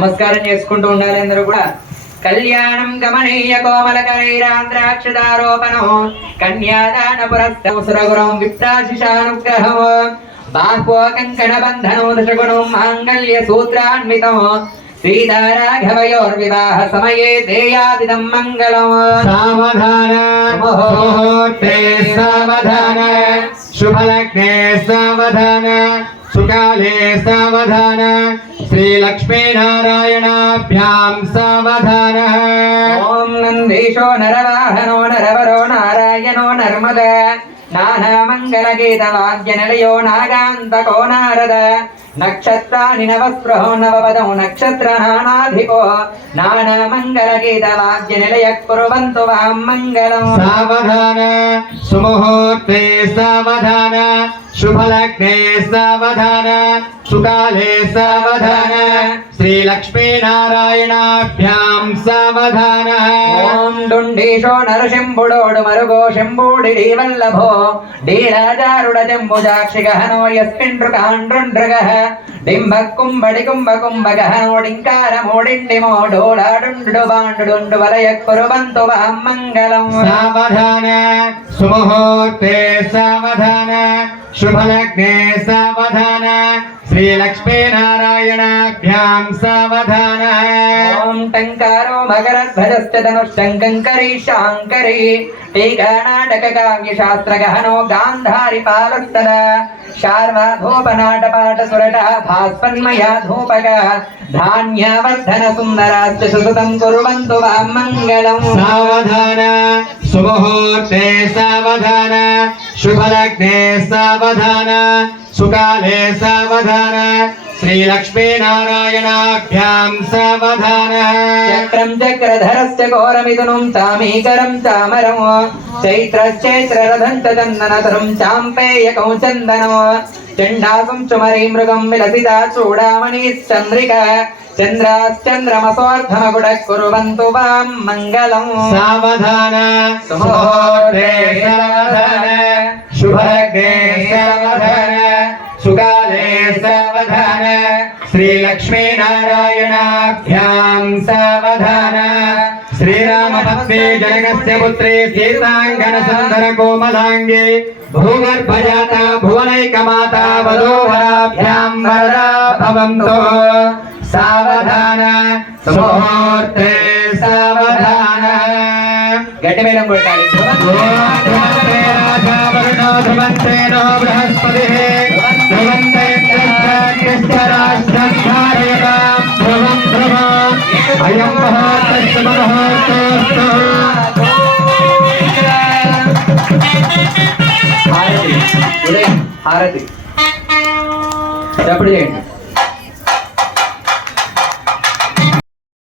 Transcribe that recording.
నమస్కారం చేసుకుంటూ ఉండాలి అందరూ కూడా. కళ్యాణం గమనీయ కోమలకరైరాంద్రాక్షదారోపణం కన్యాదాన పురస్సురగురం విప్రాశిషానుగ్రహం బాహ్వో కంకణ బంధనం దశగుణం మాంగళ్య సూత్రాన్వితం శ్రీధరాఘవయోర్వివాహ సమయే దేయాదిదం మంగళం. సావధాన ముహూర్తే సావధాన శుభలగ్నే సావధాన సుకాలే సావధాన శ్రీలక్ష్మీనారాయణాభ్యాం సావధాన. ఓం నందీశో నరవాహనో నరవరో నారాయణో నర్మద నానామంగళగీతవాద్యనిలయో నాగాంతకో నారద నక్షత్రాని నవస్పృహో నవపదం నక్షత్రనానాధిపో నానామంగళగీతవాద్యనిలయ కుర్వంతు వాం మంగళం. సావధాన సుముహూర్తే సావధాన శుభలగ్నే సావధాన సుకాలే సావధాన శ్రీలక్ష్మీనారాయణాభ్యాం సావధాన. ఓం డుండీశో నరశంభుడోడు మరుగో శంభుడి వల్లభో డీరాజారుడ జంబుజాక్షి గహనో యస్మిండ్రుకాండ్రుండ్రగః డింబ కుంభడి కుంభ కుంభ గహనోడింకార మోడిండిమో డోలాడుండు బాండుండు వలయ కురువంతు వాం మంగళం. సావధాన సుముహూర్తే సావధాన శుభలగ్నే సావధాన శ్రీలక్ష్మీనారాయణాభ్యాం సావధాన. ఓం టంకారో మకరధ్వజశ్చ ధనుష్టంకరీ శాంకరీ టీకానాటక కావ్యశాస్త్ర గహనో గాంధారి పాలస్తద శార్వాధోపనాట పాట సురట భాస్పన్మయా ధూపక ధాన్యవర్ధన సుందరాశ్చ సుతం కుర్వంతు వాం మంగళం. సావధాన సుముహూర్తే సావధాన శుభలగ్నే సావధాన సుకాలే సావధాన శ్రీలక్ష్మీనారాయణాభ్యాం సావధాన. చక్రం చక్రధరశ్చ ఘోరమిథునం చామీకరం చామరం చైత్రశ్చైత్రరథం చ చందనధరం చాంపేయకం చందనం చండాసం చుమరీ మృగం విలసితా చూడామణిశ్చంద్రిక చంద్రాశ్చంద్రమసోర్ధమగుడ కుర్వంతు వాం మంగళం. సావధాన సుముహూర్తే సావధాన శుభలగ్నే సావధాన సుకాలే సావధాన శ్రీలక్ష్మీనారాయణాభ్యాం సావధాన. శ్రీరామపత్ని జనకస్య పుత్రి సీతాంగన సుందర కోమలాంగి భూగర్భజాత భువనైకమాత వధూవరాభ్యాం వరదా భవంతు. సావధాన సుముహూర్తే సావధాన. గట్టి మేళం కొట్టాలి. ధ్రువంతే నో బృహస్పతిః ధ్రువంతే రాష్ట్రం ధారయతాం ధ్రువం ధ్రువం అయం ముహూర్తస్య ముహూర్తోస్తు. హారతి హారతి చప్పుడు చేయండి.